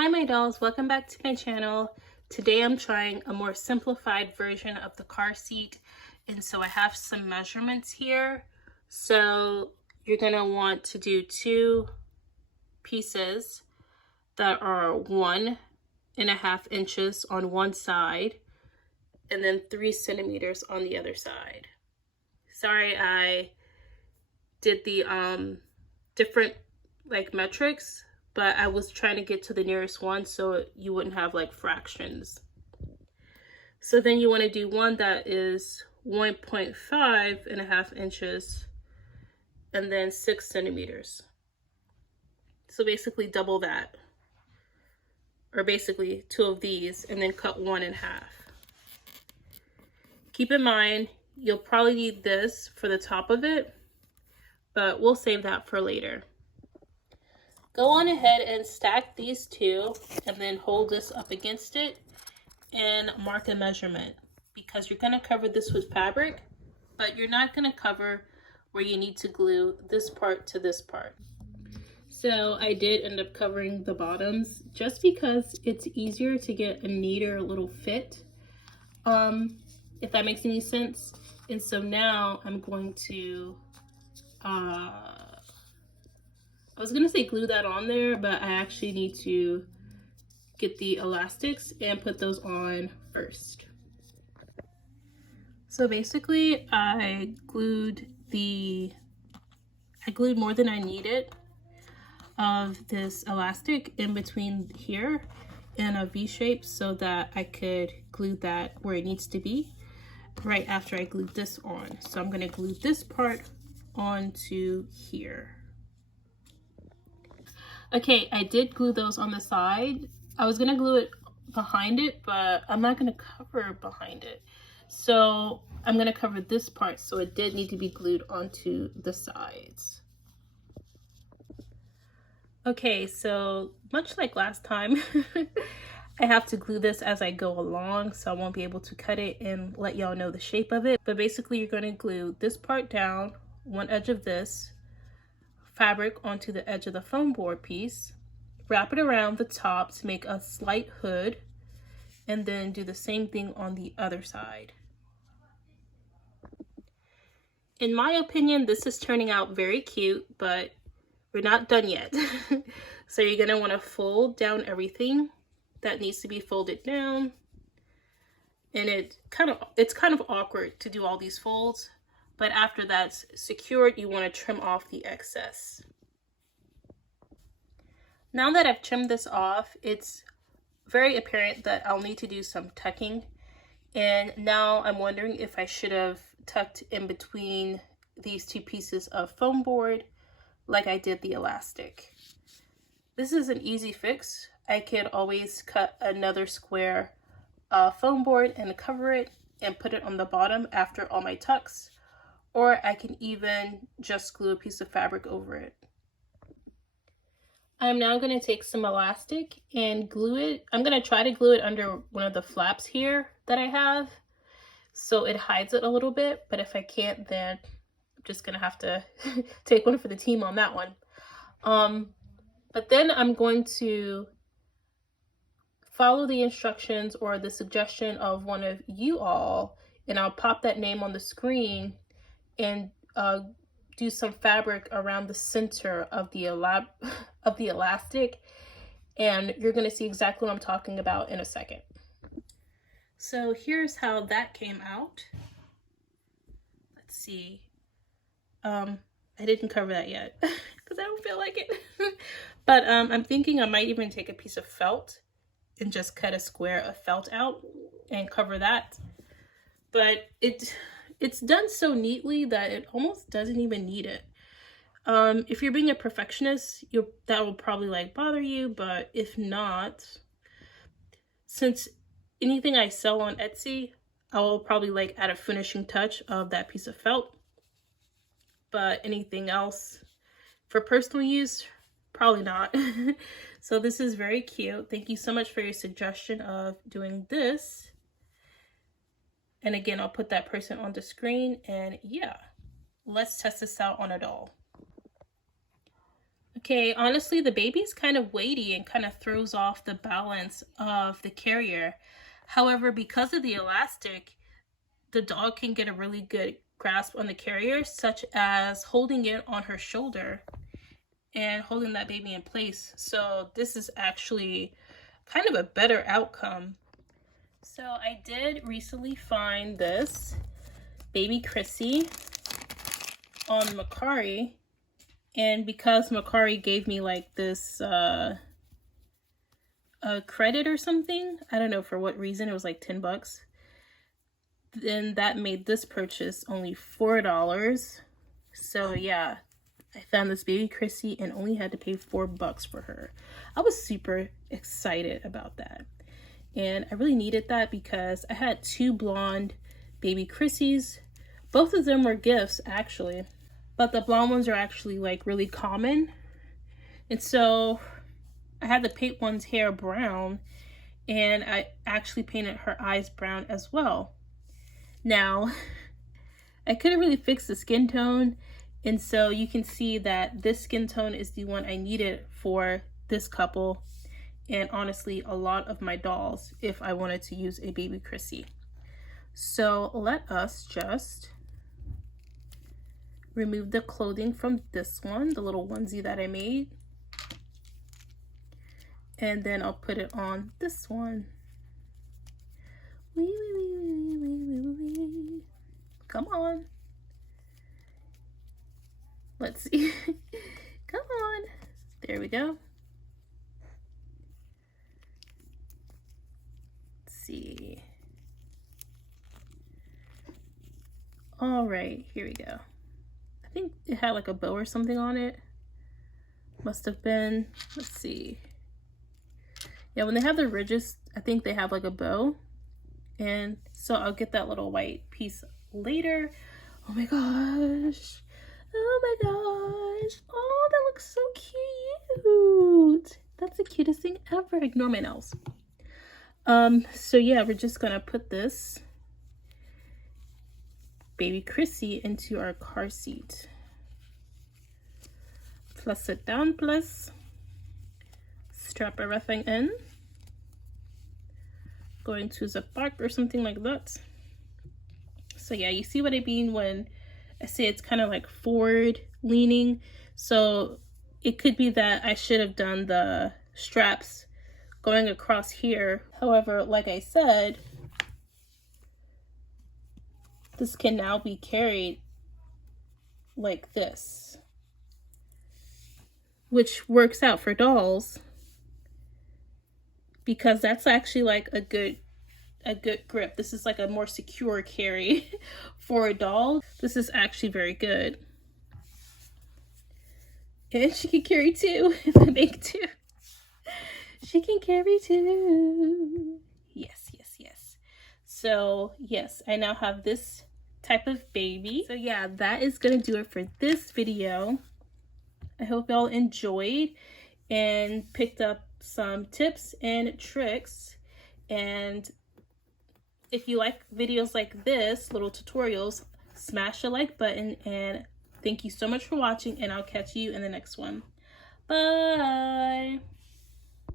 Hi my dolls, welcome back to my channel. Today I'm trying a more simplified version of the car seat, and so I have some measurements here. So you're going to want to do two pieces that are 1.5 inches on one side and then 3 centimeters on the other side. Sorry, I did the different metrics, but I was trying to get to the nearest one so you wouldn't have like fractions. So then you want to do one that is 1.5 inches and then 6 centimeters. So basically double that, or basically two of these, and then cut one in half. Keep in mind, you'll probably need this for the top of it, but we'll save that for later. Go on ahead and stack these two and then hold this up against it and mark a measurement, because you're going to cover this with fabric, but you're not going to cover where you need to glue this part to this part. So I did end up covering the bottoms just because it's easier to get a neater little fit, if that makes any sense. And so now I'm going to I was gonna say glue that on there, but I actually need to get the elastics and put those on first. So basically I glued more than I needed of this elastic in between here in a V shape so that I could glue that where it needs to be right after I glued this on. So I'm gonna glue this part onto here. Okay, I did glue those on the side. I was gonna glue it behind it, but I'm not gonna cover behind it. So I'm gonna cover this part, so it did need to be glued onto the sides. Okay, so much like last time, I have to glue this as I go along, so I won't be able to cut it and let y'all know the shape of it. But basically you're gonna glue this part down, one edge of this fabric onto the edge of the foam board piece, wrap it around the top to make a slight hood, and then do the same thing on the other side. In my opinion, this is turning out very cute, but we're not done yet. So you're gonna want to fold down everything that needs to be folded down, and it's kind of awkward to do all these folds. But after that's secured, you want to trim off the excess. Now that I've trimmed this off, it's very apparent that I'll need to do some tucking. And now I'm wondering if I should have tucked in between these two pieces of foam board like I did the elastic. This is an easy fix. I could always cut another square foam board and cover it and put it on the bottom after all my tucks. Or I can even just glue a piece of fabric over it. I'm now going to take some elastic and glue it. I'm going to try to glue it under one of the flaps here that I have, so it hides it a little bit, but if I can't, then I'm just going to have to take one for the team on that one. But then I'm going to follow the instructions or the suggestion of one of you all, and I'll pop that name on the screen and do some fabric around the center of the elastic, and you're going to see exactly what I'm talking about in a second. So here's how that came out. Let's see. I didn't cover that yet because I don't feel like it. But I'm thinking I might even take a piece of felt and just cut a square of felt out and cover that. But it's done so neatly that it almost doesn't even need it. If you're being a perfectionist, that will probably bother you, but if not, since anything I sell on Etsy, I will probably add a finishing touch of that piece of felt. But anything else for personal use, probably not. So this is very cute. Thank you so much for your suggestion of doing this. And again, I'll put that person on the screen, and yeah, let's test this out on a doll. Okay, honestly, the baby's kind of weighty and kind of throws off the balance of the carrier. However, because of the elastic, the dog can get a really good grasp on the carrier, such as holding it on her shoulder and holding that baby in place. So this is actually kind of a better outcome. So I did recently find this baby Chrissy on Mercari, and because Mercari gave me like this a credit or something, I don't know for what reason, it was like 10 bucks, then that made this purchase only $4. So yeah, I found this baby Chrissy and only had to pay $4 for her. I was super excited about that, and I really needed that because I had 2 blonde baby Chrissies. Both of them were gifts actually, but the blonde ones are actually like really common, and so I had to paint one's hair brown, and I actually painted her eyes brown as well. Now, I couldn't really fix the skin tone, and so you can see that this skin tone is the one I needed for this couple, and honestly, a lot of my dolls if I wanted to use a baby Chrissy. So let us just remove the clothing from this one, the little onesie that I made. And then I'll put it on this one. Wee, wee, wee, wee, wee, wee, wee. Come on. Let's see. Come on. There we go. Let's see. All right, here we go. I think it had like a bow or something on it. Must have been. Let's see. Yeah, when they have the ridges, I think they have like a bow. And so I'll get that little white piece later. Oh my gosh. Oh my gosh. Oh, that looks so cute. That's the cutest thing ever. Ignore my nails. So yeah, we're just gonna put this baby Chrissy into our car seat. Plus sit down, plus strap everything in. Going to the park or something like that. So yeah, you see what I mean when I say it's kind of like forward leaning. So it could be that I should have done the straps going across here. However, like I said, this can now be carried like this, which works out for dolls because that's actually like a good grip. This is like a more secure carry for a doll. This is actually very good. And she can carry 2 if I make 2. She can carry 2. Yes, yes, yes. So yes, I now have this type of baby. So yeah, that is gonna do it for this video. I hope y'all enjoyed and picked up some tips and tricks. And if you like videos like this, little tutorials, smash the like button, and thank you so much for watching, and I'll catch you in the next one. Bye!